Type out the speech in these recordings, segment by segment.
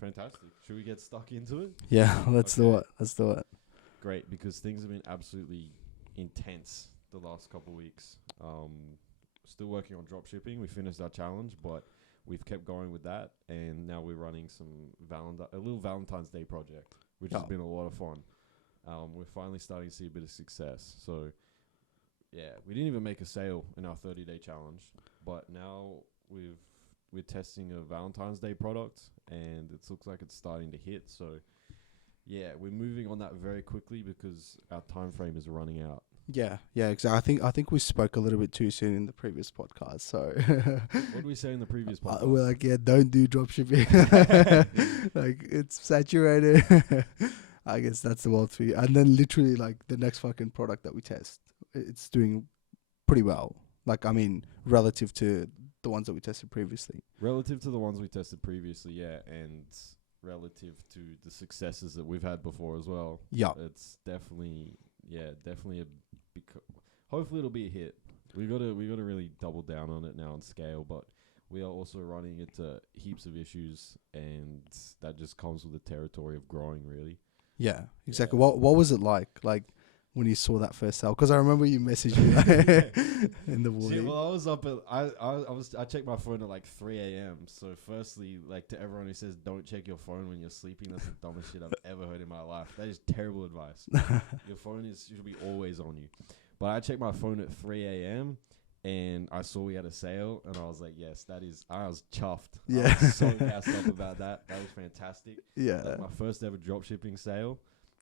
fantastic. Should we get stuck into it? Yeah, let's do Okay. it. Let's do it. Great, because things have been absolutely intense the last couple of weeks. Still working on dropshipping. We finished our challenge, but we've kept going with that, and now we're running a little Valentine's Day project, which has been a lot of fun. We're finally starting to see a bit of success. So, yeah, we didn't even make a sale in our 30-day challenge, but now we're testing a Valentine's Day product, and it looks like it's starting to hit. So, yeah, we're moving on that very quickly because our time frame is running out. Yeah, exactly. I think we spoke a little bit too soon in the previous podcast. So What did we say in the previous podcast? we're like, yeah, don't do dropshipping. Like it's saturated. I guess that's the world for you. And then literally like the next fucking product that we test, it's doing pretty well. Like I mean, relative to the ones that we tested previously. Relative to the ones we tested previously, yeah, and relative to the successes that we've had before as well. Yeah. It's definitely a hopefully it'll be a hit. We gotta really double down on it now and scale, but we are also running into heaps of issues, and that just comes with the territory of growing, really. Yeah, exactly. Yeah. What was it like when you saw that first sale? Because I remember you messaged me in the See, morning. well, I was up at I checked my phone at like 3 a.m. So firstly, like to everyone who says don't check your phone when you're sleeping, that's the dumbest shit I've ever heard in my life. That is terrible advice. Your phone should be always on you. But I checked my phone at 3 a.m. and I saw we had a sale, and I was like, yes, I was chuffed. Yeah. I was so gassed up about that. That was fantastic. Yeah. That was my first ever dropshipping sale.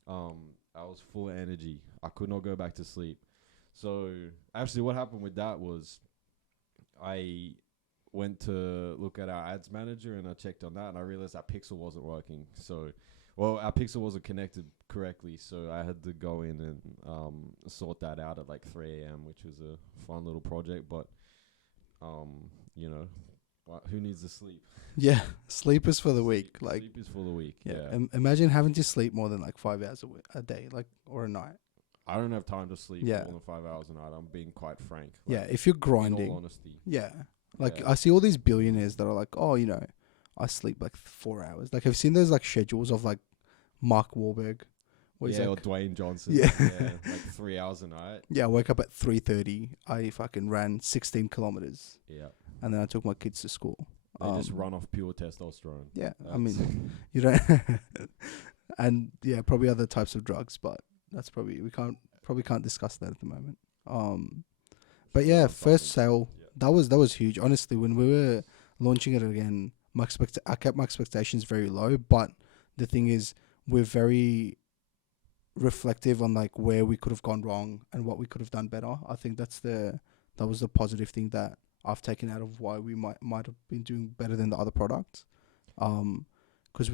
I was full of energy. I could not go back to sleep. So actually what happened with that was I went to look at our ads manager, and I checked on that, and I realized our pixel wasn't working. So, our pixel wasn't connected correctly. So I had to go in and sort that out at like 3 a.m., which was a fun little project. But, who needs to sleep? Yeah, sleep is for the weak. Like sleep is for the weak. yeah, Yeah. imagine having to sleep more than like 5 hours a day, like or a night. I don't have time to sleep Yeah. more than 5 hours a night. I'm being quite frank. Yeah, if you're In grinding. all honesty. Yeah, like Yeah. I see all these billionaires that are like, oh, I sleep like 4 hours. Like I've seen those like schedules of like Mark Wahlberg, where he's Yeah, or like, Dwayne Johnson. Yeah. Like 3 hours a night. yeah, I wake up at 3:30. I fucking ran 16 kilometers, Yeah. and then I took my kids to school. They just run off pure testosterone. Yeah, I That's- mean, you don't, and yeah, probably other types of drugs, but that's probably we can't discuss that at the moment. But Sure, yeah, no first problem. sale Yeah. that was huge. Honestly, when we were launching it again, I kept my expectations very low. But the thing is, we're very reflective on like where we could have gone wrong and what we could have done better. I think that was the positive thing that I've taken out of why we might have been doing better than the other products. Because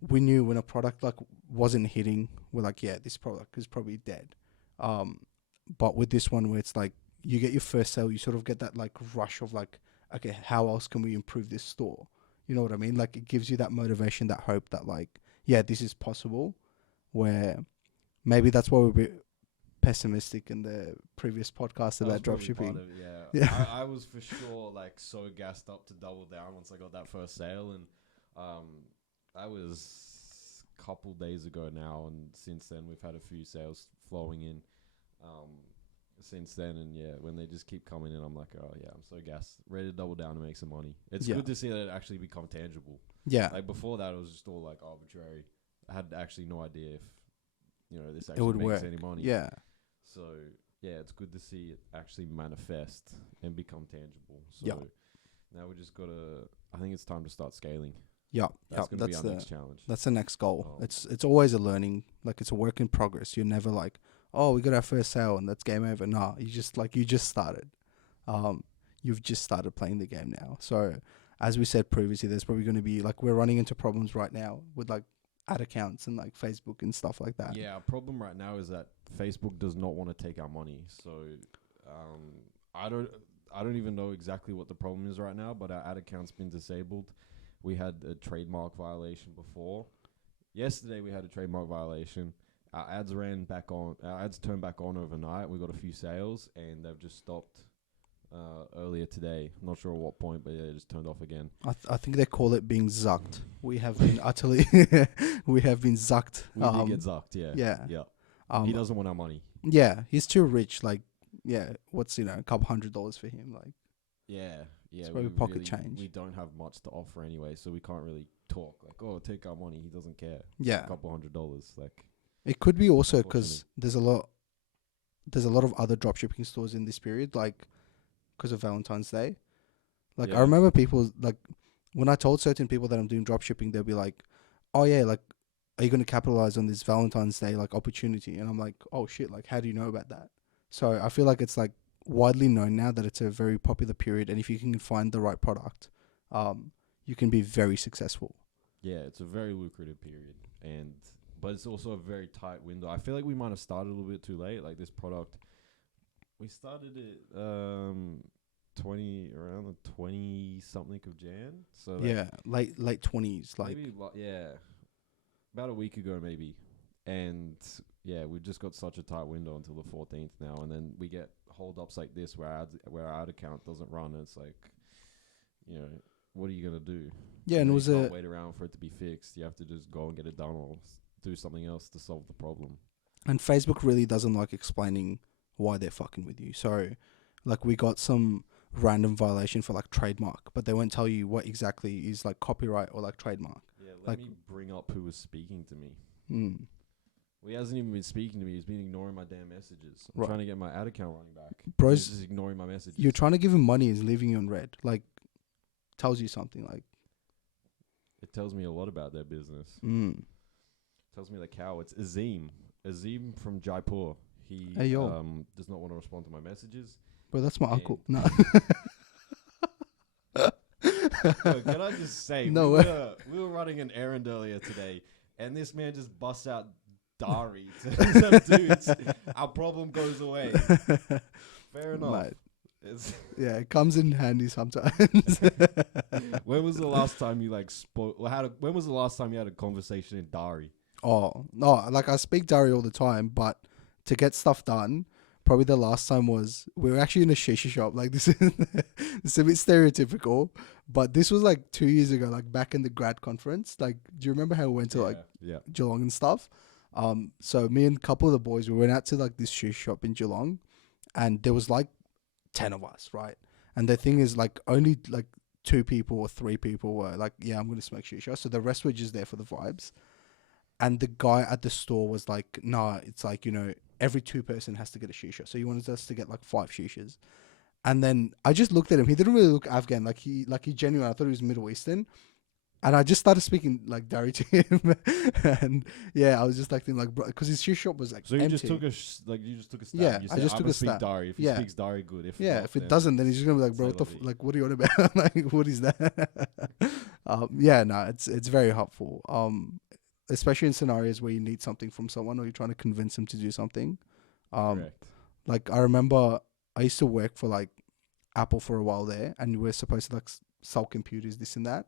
we knew when a product like wasn't hitting, we're like, yeah, this product is probably dead. But with this one, where it's like you get your first sale, you sort of get that like rush of like, okay, how else can we improve this store? You know what I mean? Like it gives you that motivation, that hope that like, yeah, this is possible. Where maybe that's why we're a bit pessimistic in the previous podcast That was about probably part dropshipping. of it, yeah. Yeah. I was for sure like so gassed up to double down once I got that first sale, and that was a couple days ago now, and since then we've had a few sales flowing in since then, and yeah, when they just keep coming in, I'm like, oh yeah, I'm so gassed, ready to double down and make some money. It's Yeah. good to see that it actually become tangible. Yeah. Like before that, it was just all like arbitrary. I had actually no idea if this It actually would makes work. any money. Yeah. So yeah, it's good to see it actually manifest and become tangible. So Yeah. now we just gotta. I think it's time to start scaling. Yeah. That's gonna be That's our next challenge. That's the next goal. Oh. It's always a learning. Like it's a work in progress. You're never like, oh, we got our first sale and that's game over. Nah, you just started. You've just started playing the game now. So as we said previously, there's probably going to be like we're running into problems right now with like ad accounts and like Facebook and stuff like that. Yeah, our problem right now is that Facebook does not want to take our money. So I don't even know exactly what the problem is right now, but our ad account's been disabled. We had a trademark violation before. Yesterday we had a trademark violation. Our ads turned back on overnight. We got a few sales, and they've just stopped earlier today. Not sure at what point, but yeah, it just turned off again. I think they call it being zucked. we have been utterly, we have been zucked. We did get zucked, yeah. Yeah. Yeah. Um, He doesn't want our money. yeah, he's too rich. Like, yeah, what's a couple $100 for him? Like, Yeah. Yeah. it's probably pocket change. We don't have much to offer anyway, so we can't really talk. Like, oh, take our money. He doesn't care. Yeah, A couple $100. Like, it could be also because unfortunately. there's a lot of other dropshipping stores in this period, like because of Valentine's Day. Like I Yeah. remember people like when I told certain people that I'm doing dropshipping, they'll be like, "Oh yeah, like are you going to capitalize on this Valentine's Day like opportunity?" And I'm like, "Oh shit, like how do you know about that?" So I feel like it's like widely known now that it's a very popular period, and if you can find the right product, you can be very successful. Yeah, it's a very lucrative period, but it's also a very tight window. I feel like we might have started a little bit too late. Like this product, we started it around the 20 something of Jan. So like Yeah, late 20s, like maybe about a week ago maybe, and yeah, we've just got such a tight window until the 14th now, and then we get hold ups like this where our ad account doesn't run. And it's like, what are you gonna do? yeah, and it was you a can't wait around for it to be fixed. You have to just go and get it done or do something else to solve the problem. and Facebook really doesn't like explaining why they're fucking with you. So, like, we got some random violation for like trademark, but they won't tell you what exactly is like copyright or like trademark. Yeah, Like- let me bring up who was speaking to me. Mm. Well, he hasn't even been speaking to me. He's been ignoring my damn messages. I'm Right. trying to get my ad account running back. Bros, He's just ignoring my messages. you're trying to give him money, he's leaving you on red. Like, tells you something. Like, It tells me a lot about their business. Tells me the cow. It's Azim. Azim from Jaipur. He Hey, yo. does not want to respond to my messages. Bro, that's my Yeah. uncle. No. Yo, can I just say, No we way. were running an errand earlier today, and this man just busts out Dari to some dudes. Our problem goes away. Fair enough. Mate, It's yeah, it comes in handy sometimes. when was the last time you like spoke? When was the last time you had a conversation in Dari? Oh, no, like I speak Dari all the time, but to get stuff done, probably the last time was we were actually in a shisha shop. Like this is it's a bit stereotypical, but this was like 2 years ago, like back in the grad conference. Like, do you remember how we went to like Yeah. Geelong and stuff? So me and a couple of the boys, we went out to like this shoe shop in Geelong, and there was like 10 of us, right? And the thing is, like, only like 2 people or 3 people were like, yeah, I'm gonna smoke shisha. So the rest were just there for the vibes. And the guy at the store was like, nah, it's like, every 2 person has to get a shisha. So he wanted us to get like 5 shishas. And then I just looked at him. He didn't really look Afghan. Like he genuine. I thought he was Middle Eastern. And I just started speaking like Dari to him. And yeah, I was just like, thinking, like, bro, because his shoe shop was like So you empty. just took a stab. Yeah, you I said, just I'm took gonna a speak stab. Dari. If he Yeah. speaks Dari, good. If Yeah, not, if it then doesn't, then he's just gonna be like, bro, say what lovely. like, what are you on about? Like, what is that? Yeah, no, it's very helpful. Especially in scenarios where you need something from someone or you're trying to convince them to do something. Correct. Like I remember I used to work for like Apple for a while there, and we were supposed to like sell computers, this and that.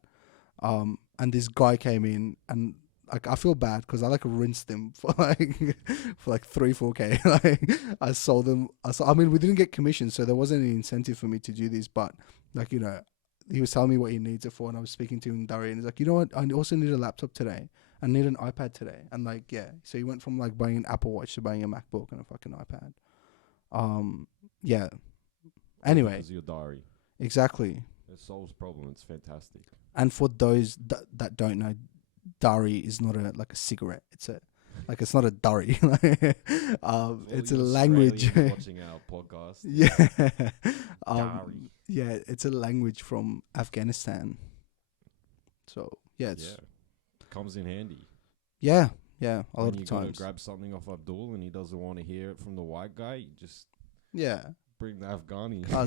And this guy came in, and like I feel bad because I like rinsed him for like 3-4K. Like I sold them. I mean, we didn't get commission, so there wasn't any incentive for me to do this. But like he was telling me what he needs it for, and I was speaking to him in Dari, and he's like, you know what? I also need a laptop today. I need an iPad today, and like so he went from like buying an Apple Watch to buying a MacBook and a fucking iPad. Yeah. Anyway, Because your Dari. exactly. It solves problem. It's fantastic. And for those that don't know, Dari is not a cigarette. It's not a durry. It's a language. Australians watching our podcast. Yeah. Dari. Yeah, it's a language from Afghanistan. So yeah, it's Comes in handy. yeah, a lot When of you gotta times. grab something off Abdul and he doesn't want to hear it from the white guy, you just Yeah. bring the Afghani. I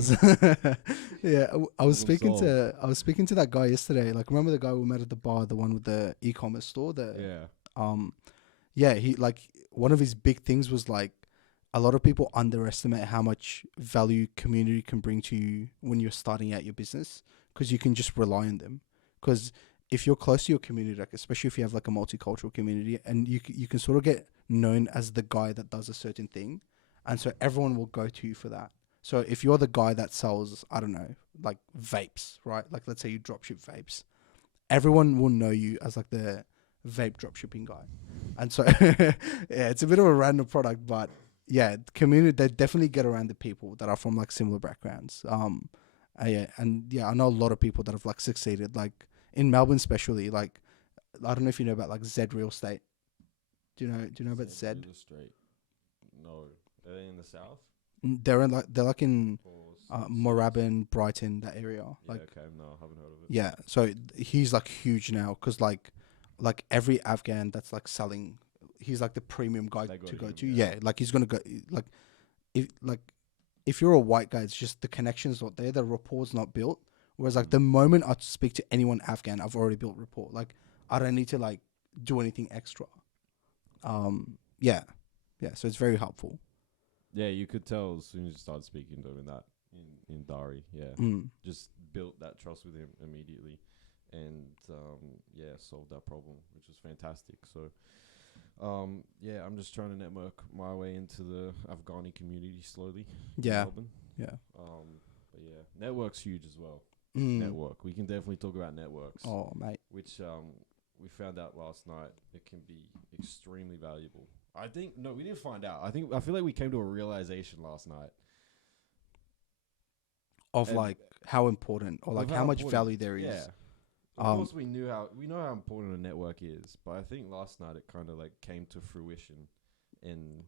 was Problem speaking to that guy yesterday. Like, remember the guy we met at the bar, the one with the e-commerce store? He like one of his big things was like a lot of people underestimate how much value community can bring to you when you're starting out your business, because you can just rely on them. Because if you're close to your community, like especially if you have like a multicultural community, and you can sort of get known as the guy that does a certain thing, and so everyone will go to you for that. So if you're the guy that sells, I don't know, like vapes, right? Like let's say you dropship vapes, everyone will know you as like the vape dropshipping guy. And so yeah, it's a bit of a random product, but yeah, community, they definitely get around the people that are from like similar backgrounds. Yeah, and yeah, I know a lot of people that have like succeeded, like in Melbourne, especially. Like, I don't know if you know about like Z Real Estate. Do you know about Z? Real estate. No. Are they in the south? They're like in Or Moorabbin, Brighton, that area. Yeah, Like, okay. No, I haven't heard of it. yeah, so he's like huge now because like every Afghan that's like selling, he's like the premium guy They go to to go him, to. yeah. Yeah, like he's gonna go like like if you're a white guy, it's just the connection's not there, the rapport's not built. Whereas like the moment I speak to anyone Afghan, I've already built rapport. Like I don't need to like do anything extra. Yeah, yeah. So it's very helpful. Yeah, you could tell as soon as you started speaking to him that in Dari. Yeah. Mm. Just built that trust with him immediately. And yeah, solved that problem, which was fantastic. So yeah, I'm just trying to network my way into the Afghani community slowly. Yeah, In Melbourne. yeah. But yeah, network's huge as well. Mm. Network. We can definitely talk about networks. Oh, mate. Which we found out last night. It can be extremely valuable. I think no, we didn't find out. I feel like we came to a realization last night Of And like how important or like of how much important- value there is. Yeah. Of course, we know how important a network is, but I think last night it kind of like came to fruition, and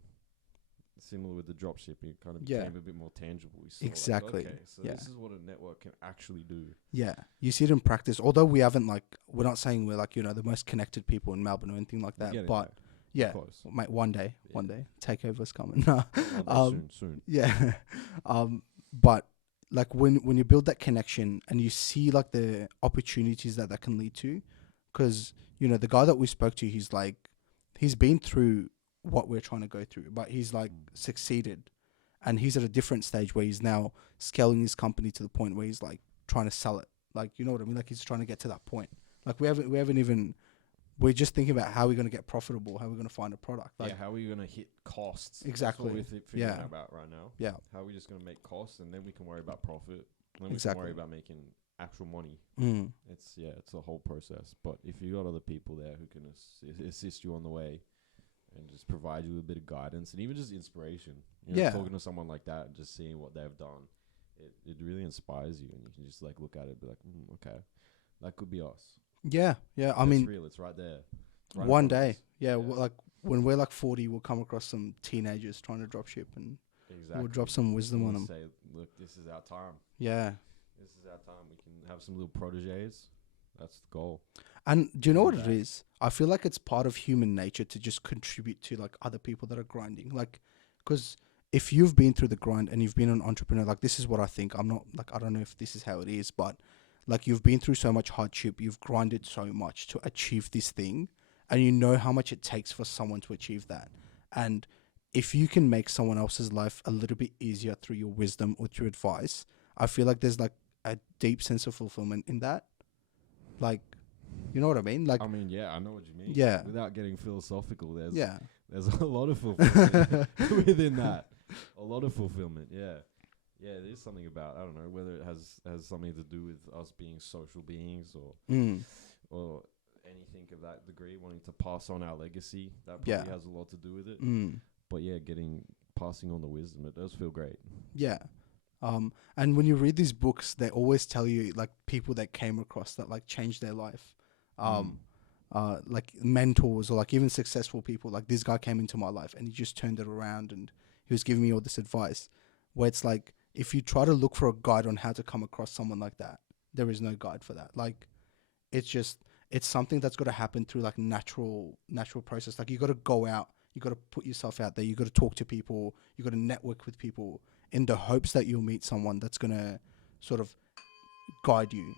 similar with the dropshipping, it kind of Yeah. became a bit more tangible. We saw Exactly. Like, okay, so Yeah. this is what a network can actually do. Yeah, you see it in practice. Although we haven't like, we're not saying we're like the most connected people in Melbourne or anything like We're that. getting But there. yeah, Close. mate, one day, takeover's coming. One day soon. Yeah, but like when you build that connection and you see like the opportunities that can lead to, because the guy that we spoke to, he's been through what we're trying to go through, but he's like succeeded, and he's at a different stage where he's now scaling his company to the point where he's like trying to sell it. Like, you know what I mean? Like he's trying to get to that point. Like we haven't even. We're just thinking about how we're going to get profitable, how we're going to find a product. Like, yeah, how are we going to hit costs? Exactly. That's what we're figuring Yeah. about right now. Yeah. How are we just going to make costs, and then we can worry about profit, and then we Exactly. can worry about making actual money. Mm. It's a whole process. But if you got other people there who can assist you on the way, and just provide you with a bit of guidance and even just inspiration, Yeah. talking to someone like that and just seeing what they've done, it really inspires you, and you can just like look at it and be like, okay, that could be us. Yeah. I It's mean, real. It's right there. It's right in one front of day, us. yeah, like when we're like 40, we'll come across some teenagers trying to drop ship, and Exactly. we'll drop some wisdom on We'll them. say, look, this is our time. Yeah. This is our time. We can have some little proteges. That's the goal. And do you know what Do it that. is? I feel like it's part of human nature to just contribute to like other people that are grinding. Like, because if you've been through the grind and you've been an entrepreneur, like this is what I think. I'm not like, I don't know if this is how it is, but like you've been through so much hardship, you've grinded so much to achieve this thing, and you know how much it takes for someone to achieve that. And if you can make someone else's life a little bit easier through your wisdom or through advice, I feel like there's like a deep sense of fulfillment in that. Like, you know what I mean? Like, I mean, yeah, I know what you mean. Yeah. Without getting philosophical, there's yeah. there's a lot of fulfillment within that. A lot of fulfillment, yeah. Yeah, there's something about, I don't know, whether it has something to do with us being social beings or anything of that degree, wanting to pass on our legacy. That probably Yeah. has a lot to do with it. Mm. But yeah, passing on the wisdom, it does feel great. Yeah. And when you read these books, they always tell you like people that came across that like changed their life. Like mentors or like even successful people. Like this guy came into my life and he just turned it around and he was giving me all this advice where it's like, if you try to look for a guide on how to come across someone like that, there is no guide for that. Like, it's something that's got to happen through like natural process. Like you got to go out, you got to put yourself out there, you got to talk to people, you got to network with people in the hopes that you'll meet someone that's going to sort of guide you.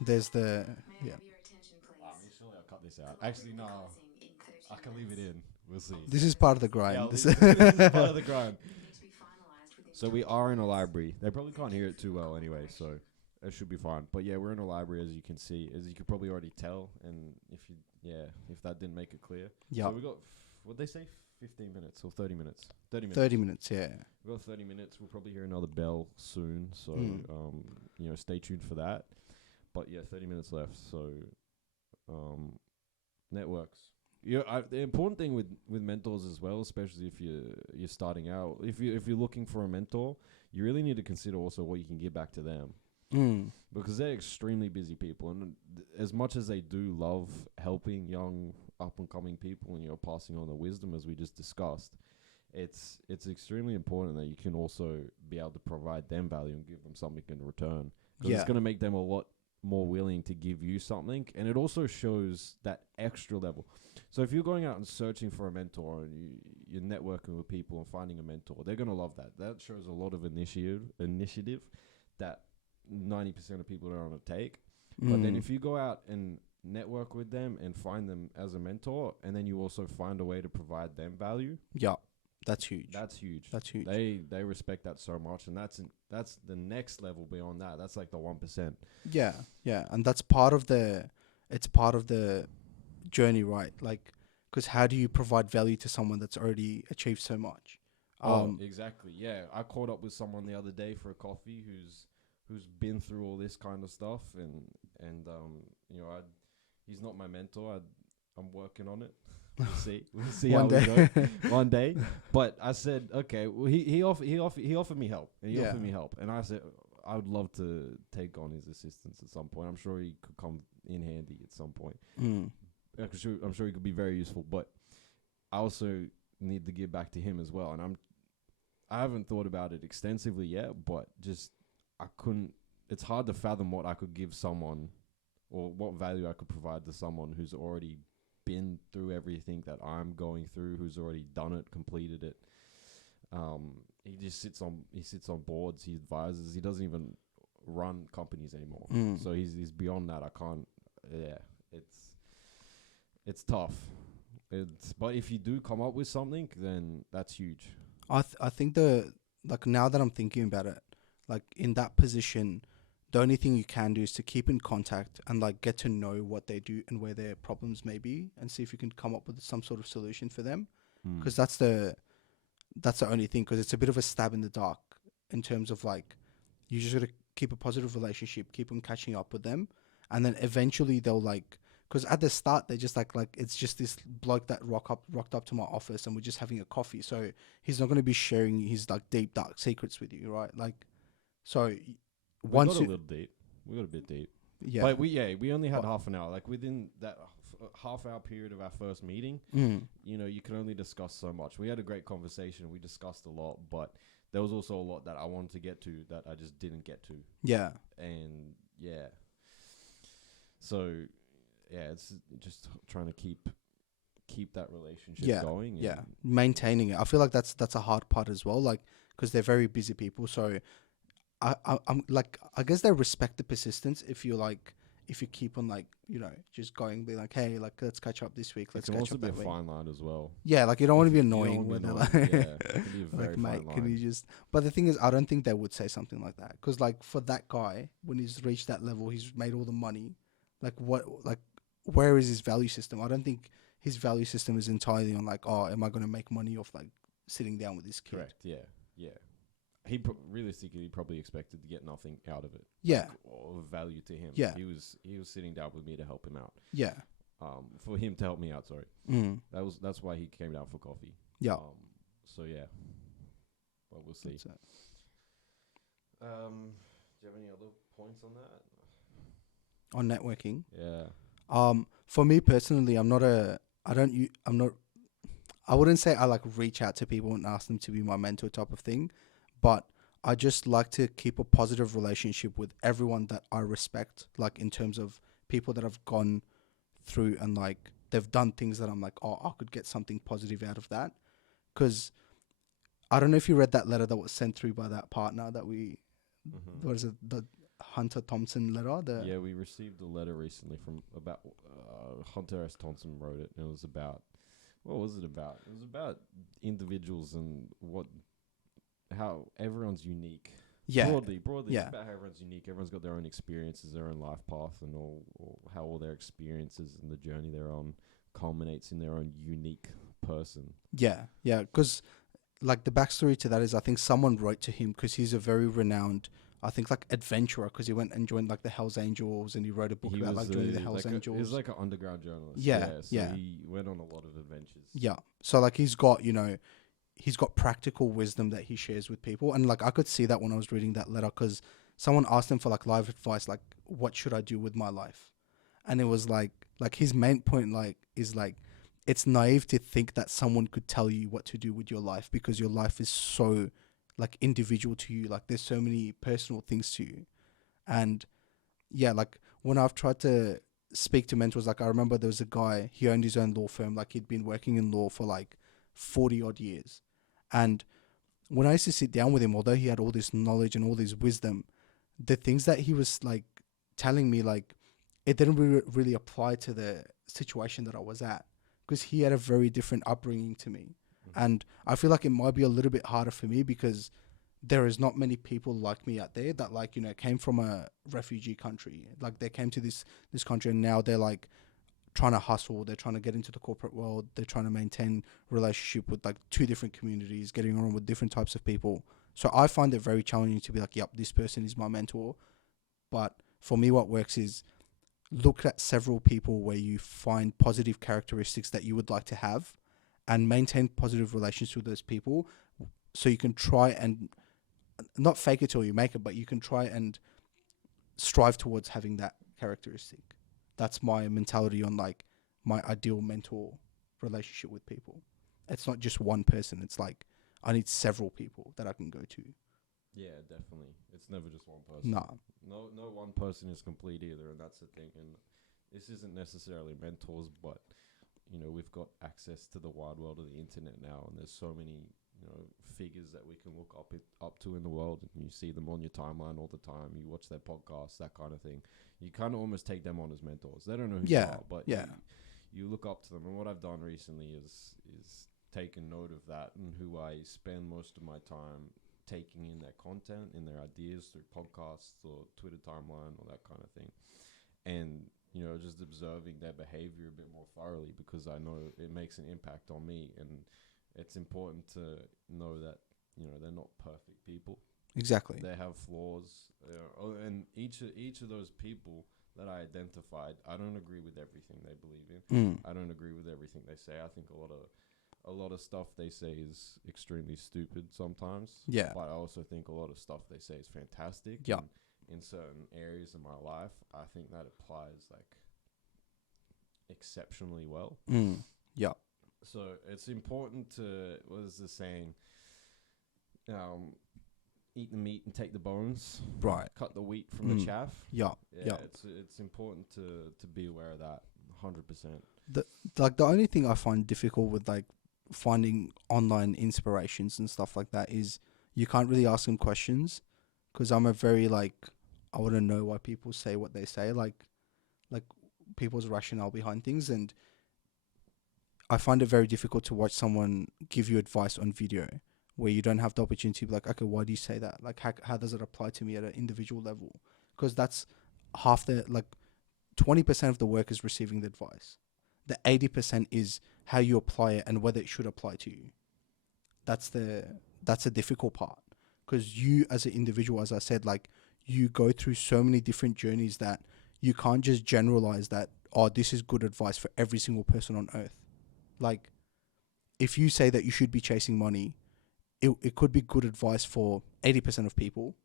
There's the, yeah. Surely I'll cut this out. Actually, no. I can leave it in. We'll see. This is part of the grind. Yeah, This this is part of the grind. So we are in a library. They probably can't hear it too well anyway, so it should be fine. But yeah, we're in a library, as you can see, as you could probably already tell. And if that didn't make it clear. Yeah. So we got, what'd they say, 15 minutes or 30 minutes? 30 minutes. 30 minutes, yeah. We've got 30 minutes. We'll probably hear another bell soon. So, stay tuned for that. But yeah, 30 minutes left. So, networks. The important thing with mentors as well, especially if you're starting out, if you're looking for a mentor, you really need to consider also what you can give back to them, because they're extremely busy people, and as much as they do love helping young up and coming people and passing on the wisdom as we just discussed, it's extremely important that you can also be able to provide them value and give them something in return, because it's going to make them a lot more willing to give you something, and it also shows that extra level. So if you're going out and searching for a mentor and you're networking with people and finding a mentor, they're going to love that. That shows a lot of initiative that 90% of people don't want to take. But then if you go out and network with them and find them as a mentor, and then you also find a way to provide them value, that's huge. That's huge. They respect that so much, and that's the next level beyond that. That's like the 1%. Yeah, and that's part of the journey, right? Like, because how do you provide value to someone that's already achieved so much? Exactly. Yeah, I caught up with someone the other day for a coffee who's been through all this kind of stuff, and he's not my mentor. I'm working on it. We'll see how we go one day. But I said, okay. Well, he offered me help, and he offered me help, and I said I would love to take on his assistance at some point. I'm sure he could come in handy at some point. I'm sure he could be very useful, but I also need to give back to him as well. And I haven't thought about it extensively yet, but just I couldn't. It's hard to fathom what I could give someone, or what value I could provide to someone who's already been through everything that I'm going through, who's already done it, completed it. He just sits on boards, he advises, he doesn't even run companies anymore. So he's beyond that. I can't. Yeah, it's tough. But if you do come up with something, then that's huge. I think now that I'm thinking about it, like in that position, the only thing you can do is to keep in contact and like get to know what they do and where their problems may be, and see if you can come up with some sort of solution for them. Because that's the only thing. Because it's a bit of a stab in the dark in terms of like, you just gotta keep a positive relationship, keep on catching up with them, and then eventually they'll like. Because at the start they're just like it's just this bloke that rocked up to my office and we're just having a coffee. So he's not going to be sharing his like deep dark secrets with you, right? Like, so we got a little deep. We got a bit deep. Yeah. But we only had half an hour. Like within that half-hour period of our first meeting, you can only discuss so much. We had a great conversation. We discussed a lot, but there was also a lot that I wanted to get to that I just didn't get to. Yeah. And yeah. So yeah, it's just trying to keep that relationship going. Yeah, maintaining it. I feel like that's a hard part as well. Like, because they're very busy people. So I'm like, I guess they respect the persistence if you keep on like, just going, be like, hey, like let's catch up this week. Let's catch up that week. It can also be a fine line as well. Yeah, like you don't want to be annoying when they're like, it can be a very like, mate, fine line. can you just? But the thing is, I don't think they would say something like that, because like for that guy, when he's reached that level, he's made all the money. Where is his value system? I don't think his value system is entirely on like, oh, am I going to make money off like sitting down with this kid? Correct. Yeah. He realistically probably expected to get nothing out of it. Yeah. Or value to him. Yeah. He was sitting down with me to help him out. Yeah. For him to help me out. Sorry. That's why he came down for coffee. Yeah. So yeah. But we'll see. Do you have any other points on that? On networking? Yeah. For me personally, I wouldn't say I like reach out to people and ask them to be my mentor type of thing, but I just like to keep a positive relationship with everyone that I respect, like in terms of people that have gone through and like they've done things that I'm like, oh, I could get something positive out of that. Because I don't know if you read that letter that was sent through by that partner that what is it, the Hunter Thompson letter? Yeah, we received a letter recently from about Hunter S. Thompson wrote it, and it was about, what was it about? It was about individuals and how everyone's unique. Yeah. Broadly, yeah. It's about how everyone's unique. Everyone's got their own experiences, their own life path, and how all their experiences and the journey they're on culminates in their own unique person. Yeah, because like the backstory to that is I think someone wrote to him because he's a very renowned I think like adventurer, because he went and joined like the Hell's Angels, and he wrote a book He about was like joining the Hell's like Angels. like an underground journalist. Yeah, Yeah, so yeah, he went on a lot of adventures. yeah. So like he's got, he's got practical wisdom that he shares with people, and like I could see that when I was reading that letter, because someone asked him for like life advice, like what should I do with my life, and it was like his main point like is like it's naive to think that someone could tell you what to do with your life, because your life is so like individual to you, like there's so many personal things to you. And yeah, like when I've tried to speak to mentors, like I remember there was a guy, he owned his own law firm, like he'd been working in law for like 40 odd years. And when I used to sit down with him, although he had all this knowledge and all this wisdom, the things that he was like telling me, like it didn't really apply to the situation that I was at, because he had a very different upbringing to me. Mhm. And I feel like it might be a little bit harder for me, because there is not many people like me out there that like, came from a refugee country. Like they came to this country, and now they're like trying to hustle, they're trying to get into the corporate world, they're trying to maintain relationship with like two different communities, getting on with different types of people. So I find it very challenging to be like, yep, this person is my mentor. But for me, what works is look at several people where you find positive characteristics that you would like to have, and maintain positive relations with those people, so you can try and not fake it till you make it, but you can try and strive towards having that characteristic. That's my mentality on like my ideal mentor relationship with people. It's not just one person. It's like I need several people that I can go to. Yeah, definitely. It's never just one person. Nah. No one person is complete either, and that's the thing. And this isn't necessarily mentors, but we've got access to the wide world of the internet now, and there's so many figures that we can look up to in the world, and you see them on your timeline all the time. You watch their podcasts, that kind of thing. You kind of almost take them on as mentors. They don't know who you Yeah. are, but Yeah. you look up to them. And what I've done recently is taken note of that, and who I spend most of my time taking in their content, in their ideas through podcasts or Twitter timeline or that kind of thing, and just observing their behavior a bit more thoroughly, because I know it makes an impact on me, and it's important to know that they're not perfect people. Exactly. They have flaws, and each of those people that I identified, I don't agree with everything they believe in. Mm. I don't agree with everything they say. I think a lot of stuff they say is extremely stupid sometimes. Yeah. But I also think a lot of stuff they say is fantastic. Yeah. And in certain areas of my life, I think that applies like exceptionally well. Mm. Yeah. So it's important to, what is the saying? Eat the meat and take the bones. Right. Cut the wheat from the chaff. Yeah. Yeah, Yeah. it's important to be aware of that. 100%. The only thing I find difficult with like finding online inspirations and stuff like that is you can't really ask them questions, because I'm a very like I want to know why people say what they say, like people's rationale behind things. And I find it very difficult to watch someone give you advice on video where you don't have the opportunity to be like, okay, why do you say that? Like, how does it apply to me at an individual level? Because that's half the, like, 20% of the work is receiving the advice. The 80% is how you apply it and whether it should apply to you. That's a difficult part, because you as an individual, as I said, like, you go through so many different journeys that you can't just generalize that, oh, this is good advice for every single person on earth. Like, if you say that you should be chasing money, it could be good advice for 80% of people,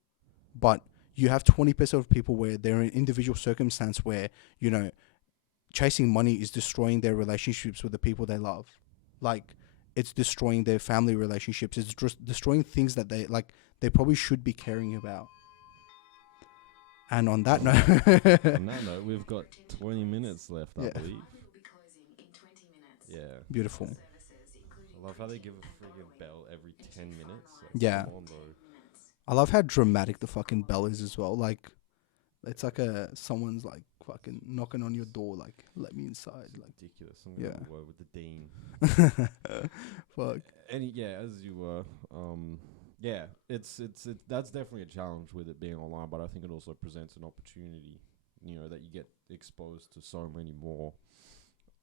but you have 20% of people where they're in an individual circumstance where, chasing money is destroying their relationships with the people they love. Like, it's destroying their family relationships. It's just destroying things that they probably should be caring about. And on that note, On that note, we've got 20 minutes left, I believe. Yeah. Beautiful. I love how they give a friggin' bell every 10 minutes. Like, Yeah. come on, bro. I love how dramatic the fucking bell is as well. Like, it's like someone's like fucking knocking on your door, like, let me inside. It's Like, ridiculous. I'm gonna yeah. have a word with the dean. Fuck. And yeah, as you were, yeah, it's that's definitely a challenge with it being online, but I think it also presents an opportunity, that you get exposed to so many more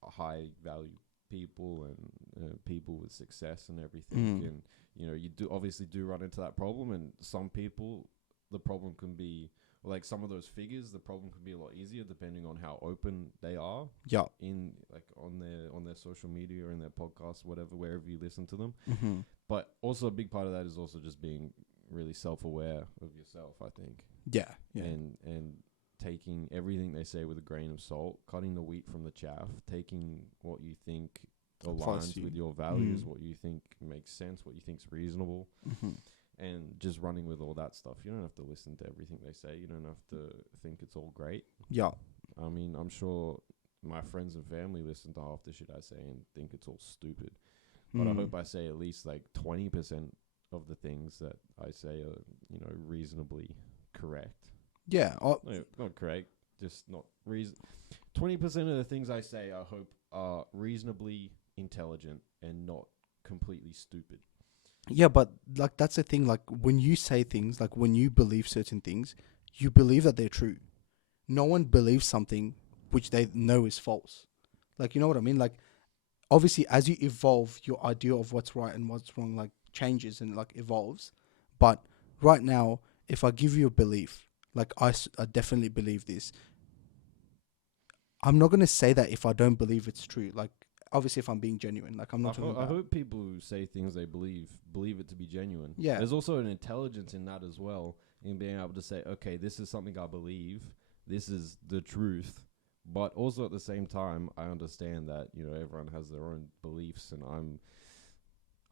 high value people and people with success and everything. And you do obviously run into that problem, and some people the problem can be, like some of those figures, the problem can be a lot easier depending on how open they are Yeah. in like on their social media or in their podcasts, whatever, wherever you listen to them. Mm-hmm. But also a big part of that is also just being really self-aware of yourself, I think. Yeah. Yeah. And taking everything they say with a grain of salt, cutting the wheat from the chaff, taking what you think aligns with your values, what you think makes sense, what you think's reasonable, and just running with all that stuff. You don't have to listen to everything they say. You don't have to think it's all great. Yeah. I mean, I'm sure my friends and family listen to half the shit I say and think it's all stupid. But I hope I say at least like 20% of the things that I say are, reasonably correct. Yeah. No, not correct, just not reason. 20% of the things I say, I hope, are reasonably intelligent and not completely stupid. Yeah, but like that's the thing. Like when you say things, like when you believe certain things, you believe that they're true. No one believes something which they know is false. Like, you know what I mean? Like, obviously, as you evolve, your idea of what's right and what's wrong like changes and like evolves. But right now, if I give you a belief, like I definitely believe this, I'm not gonna say that if I don't believe it's true. Like, obviously, if I'm being genuine, like I'm not talking about. I hope people who say things they believe it to be genuine. Yeah. There's also an intelligence in that as well, in being able to say, okay, this is something I believe, this is the truth, but also at the same time, I understand that everyone has their own beliefs, and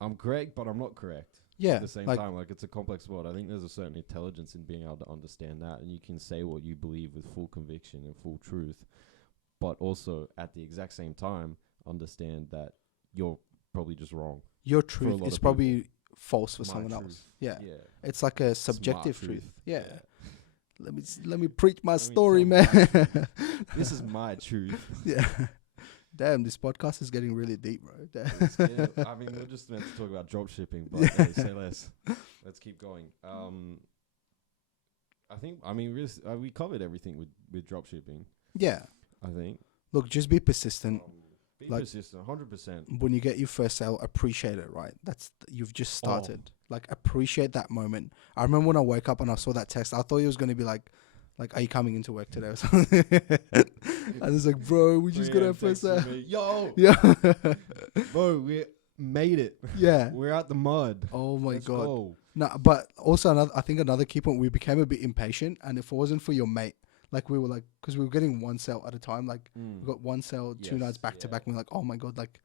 I'm correct, but I'm not correct. Yeah. At the same time, like it's a complex world. I think there's a certain intelligence in being able to understand that, and you can say what you believe with full conviction and full truth, but also at the exact same time understand that you're probably just wrong. Your truth is probably false for someone truth. else. Yeah. Yeah. It's like a subjective truth. Yeah. Yeah. Let me preach my story, man. This is my truth. Yeah. Damn, this podcast is getting really deep, bro. I mean, we're just meant to talk about drop shipping, but hey, say less. Let's keep going. We covered everything with drop shipping. Yeah. I think. Look, just be persistent. Be persistent, 100%. When you get your first sale, appreciate it, right? You've just started. Like, appreciate that moment. I remember when I woke up and I saw that text, I thought it was going to be like, are you coming into work today or something? And it's like, bro, we just got our first sale. Yo! Yeah. Bro, we made it. Yeah. We're out the mud. Oh my Let's God. go. No, but also I think another key point, we became a bit impatient, and if it wasn't for your mate, like we were like, because we were getting one sale at a time, like we got one sale, 2 nights back to back, and we're like, oh my God, like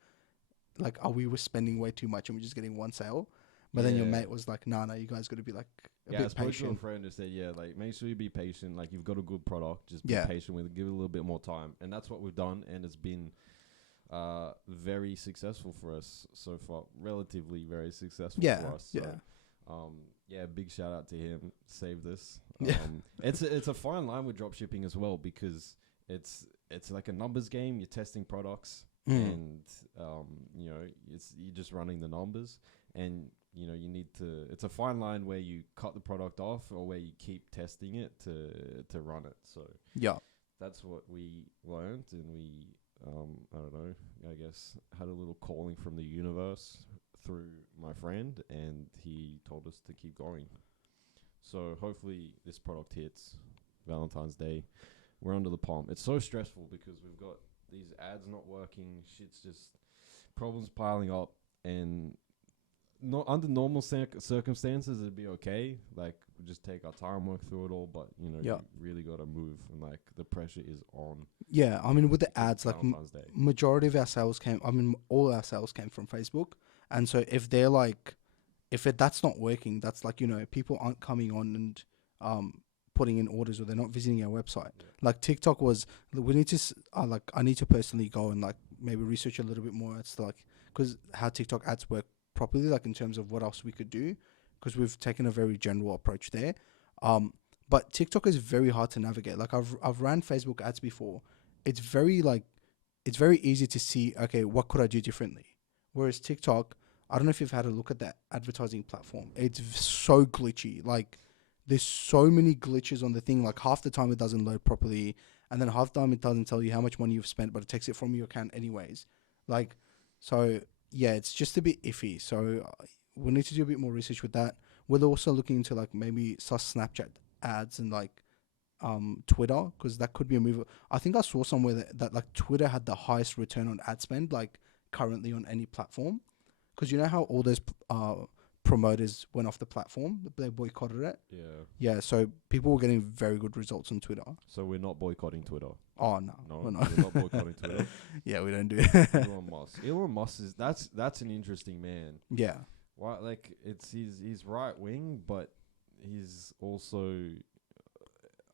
we were spending way too much and we're just getting one sale. But then your mate was like, no, you guys got to be like a bit I spoke patient. to a friend who said, like make sure you be patient. Like you've got a good product, just be patient with it, give it a little bit more time. And that's what we've done, and it's been very successful for us so far, relatively very successful for us. So, big shout out to him. Saved us. It's a fine line with drop shipping as well, because it's like a numbers game. You're testing products, and you're just running the numbers, and you need to. It's a fine line where you cut the product off or where you keep testing it to run it. So that's what we learned, and we I don't know. I guess had a little calling from the universe through my friend, and he told us to keep going. So hopefully this product hits Valentine's Day. We're under the palm. It's so stressful because we've got these ads not working. Shit's just problems piling up, and not under normal circumstances it'd be okay. Like we just take our time, work through it all. But you really got to move, and like the pressure is on. Yeah, I mean with the ads, like majority of our sales all our sales came from Facebook. And so if they're like, that's not working, that's like, people aren't coming on and putting in orders, or they're not visiting our website. Yeah. Like TikTok we need to, I need to personally go and like maybe research a little bit more as to like, because how TikTok ads work properly, like in terms of what else we could do, because we've taken a very general approach there. But TikTok is very hard to navigate. Like I've ran Facebook ads before. It's very easy to see, okay, what could I do differently? Whereas TikTok, I don't know if you've had a look at that advertising platform. It's so glitchy. Like, there's so many glitches on the thing. Like, half the time it doesn't load properly, and then half the time it doesn't tell you how much money you've spent, but it takes it from your account anyways. Like, so, it's just a bit iffy. So, we need to do a bit more research with that. We're also looking into, like, maybe Snapchat ads and like Twitter, because that could be a move. I think I saw somewhere that like Twitter had the highest return on ad spend like currently on any platform, because you know how all those promoters went off the platform, they boycotted it. Yeah, so people were getting very good results on Twitter. So we're not boycotting Twitter. Oh no, No, we're not. we're not boycotting Twitter. Yeah, we don't do. Elon Musk is that's an interesting man. Yeah, Why? Like he's right wing, but he's also.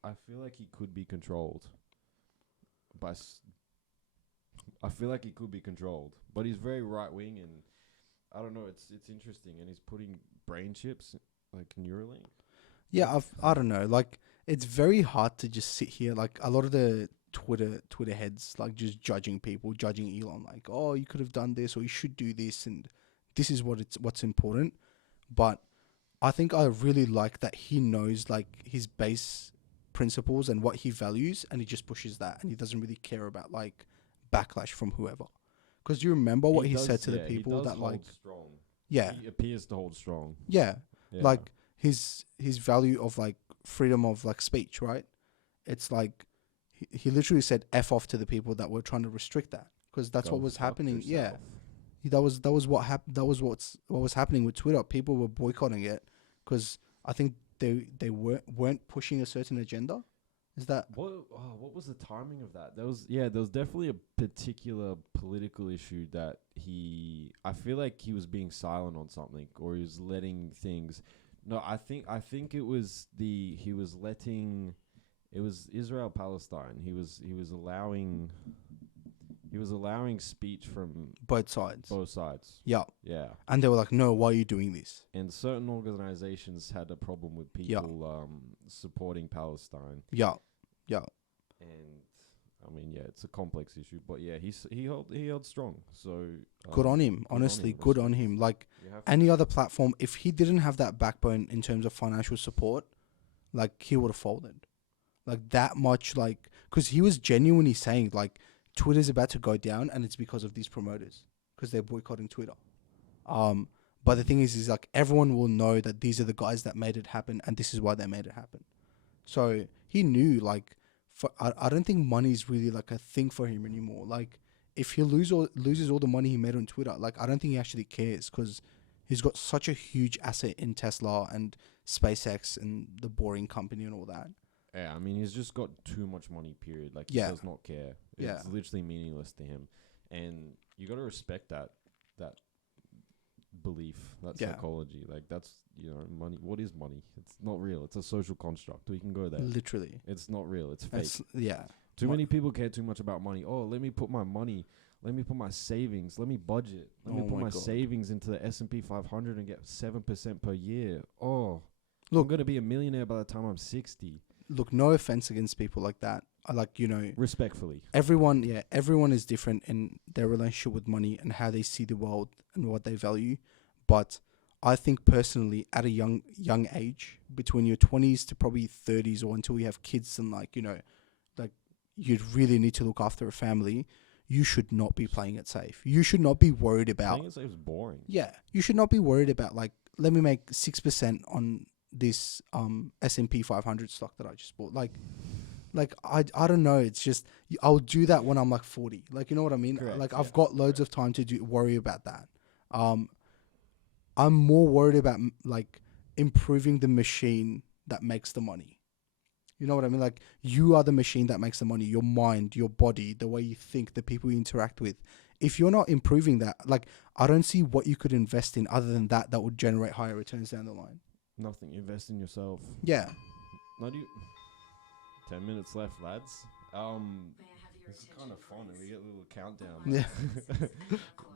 I feel like he could be controlled. I feel like he could be controlled, but he's very right wing, and I don't know. It's interesting, and he's putting brain chips like Neuralink. yeah. I don't know. Like it's very hard to just sit here. Like a lot of the Twitter heads like just judging people, judging Elon. Like, oh, you could have done this, or you should do this, and this is what's important. But I think I really like that he knows like his base principles and what he values, and he just pushes that, and he doesn't really care about like backlash from whoever. Because you remember what he said to the people that like strong. Yeah, He appears to hold strong. yeah, like his value of like freedom of like speech, right? It's like he literally said F off to the people that were trying to restrict that, because that's what was happening. Yeah, that was what happened. That was what was happening with Twitter. People were boycotting it because I think they weren't pushing a certain agenda. Is that what was the timing of that? There was definitely a particular political issue that I feel like he was being silent on something, or he was letting things. No, I think it was it was Israel Palestine. He was allowing speech from both sides? Yeah. Yeah. And they were like, no, why are you doing this? And certain organizations had a problem with people supporting Palestine. Yeah. Yeah. And I mean, yeah, it's a complex issue, but yeah, he held strong. So good on him. Honestly, good on him. Like any other platform, if he didn't have that backbone in terms of financial support, like he would have folded. Like that much, like, because he was genuinely saying like Twitter's about to go down, and it's because of these promoters, because they're boycotting Twitter. But the thing is like everyone will know that these are the guys that made it happen, and this is why they made it happen. So he knew like. I don't think money is really like a thing for him anymore. Like if he loses all the money he made on Twitter, like I don't think he actually cares, because he's got such a huge asset in Tesla and SpaceX and the Boring Company and all that. Yeah, I mean he's just got too much money. Period. Like he does not care. It's literally meaningless to him, and you got to respect that belief, that psychology. Like that's money. What is money? It's not real. It's a social construct. We can go there. Literally, it's not real. It's fake. Too many people care too much about money. Oh, let me put my money. Let me put my savings. Let me budget. Let me put my savings into the S&P 500 and get 7% per year. Oh, look, I'm gonna be a millionaire by the time I'm 60. Look, no offense against people like that. I like respectfully. Everyone is different in their relationship with money and how they see the world and what they value. But I think personally, at a young age, between your 20s to probably 30s, or until you have kids and like you really need to look after a family, you should not be playing it safe. You should not be worried about. Playing it safe is boring. Yeah, you should not be worried about like, let me make 6% on this S&P 500 stock that I just bought. Like I don't know. It's just I'll do that when I'm like 40. Like, you know what I mean? Correct, like I've got loads of time to worry about that. I'm more worried about like improving the machine that makes the money. You know what I mean? Like you are the machine that makes the money. Your mind, your body, the way you think, the people you interact with. If you're not improving that, like I don't see what you could invest in other than that would generate higher returns down the line. Nothing. Invest in yourself. Yeah. 10 minutes left, lads. This is kind of fun, and we get a little countdown. Yeah.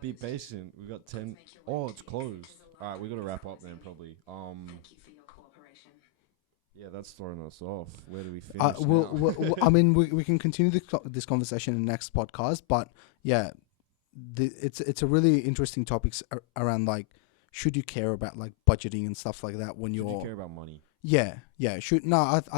Be patient. We got 10. Oh, it's closed. All right, we got to wrap up then, probably. Yeah, that's throwing us off. Where do we finish now? I mean, we can continue this conversation in the next podcast, but yeah, it's a really interesting topic around like, should you care about like budgeting and stuff like that when should you care about money? Yeah. I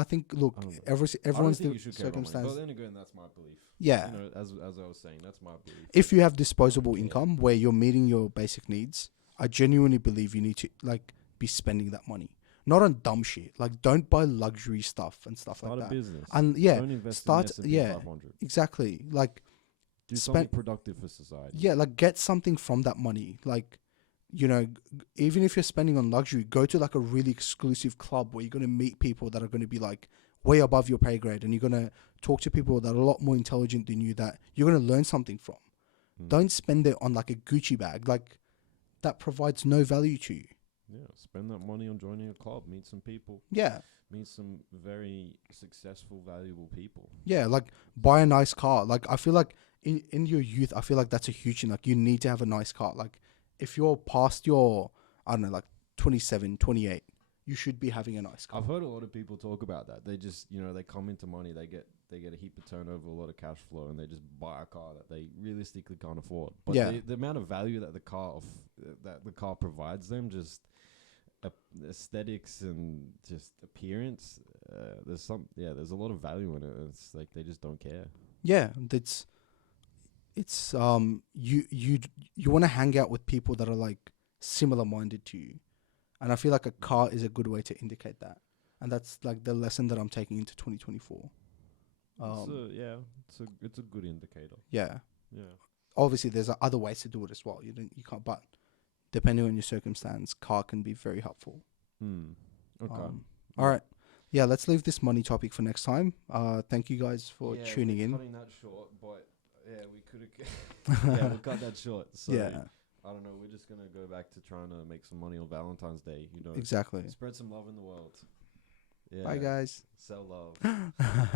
think look, everyone's circumstance. But then again, that's my belief. Yeah. As I was saying, that's my belief. If you have disposable income where you're meeting your basic needs, I genuinely believe you need to like be spending that money. not on dumb shit. Like, don't buy luxury stuff and stuff Start like a that. business. And yeah, Don't invest start. in the S&P Yeah, 500. exactly. Like, Do spend. something productive for society. Yeah, like get something from that money. Like, even if you're spending on luxury, go to like a really exclusive club where you're gonna meet people that are gonna be like way above your pay grade, and you're gonna talk to people that are a lot more intelligent than you that you're gonna learn something from. Don't spend it on like a Gucci bag. Like, that provides no value to you. Yeah, spend that money on joining a club, meet some people, Yeah. meet some very successful, valuable people. Yeah, like buy a nice car. Like, I feel like in your youth, I feel like that's a huge thing. Like, you need to have a nice car. Like, if you're past your, I don't know, like 27, 28, you should be having a nice car. I've heard a lot of people talk about that. They just, they come into money, they get a heap of turnover, a lot of cash flow, and they just buy a car that they realistically can't afford. But Yeah. the amount of value that the car provides them, just aesthetics and just appearance, there's a lot of value in it. It's like they just don't care. Yeah, it's you want to hang out with people that are like similar minded to you, and I feel like a car is a good way to indicate that, and that's like the lesson that I'm taking into 2024. It's a good indicator. Yeah, Yeah. obviously there's other ways to do it as well. You can't, but depending on your circumstance, car can be very helpful. Okay. All right. Yeah, let's leave this money topic for next time. Thank you guys for tuning in. Cutting that short, but we could have. We'll cut that short. So Yeah, I don't know. We're just gonna go back to trying to make some money on Valentine's Day. exactly. Spread some love in the world. Yeah. Bye, guys. Sell love.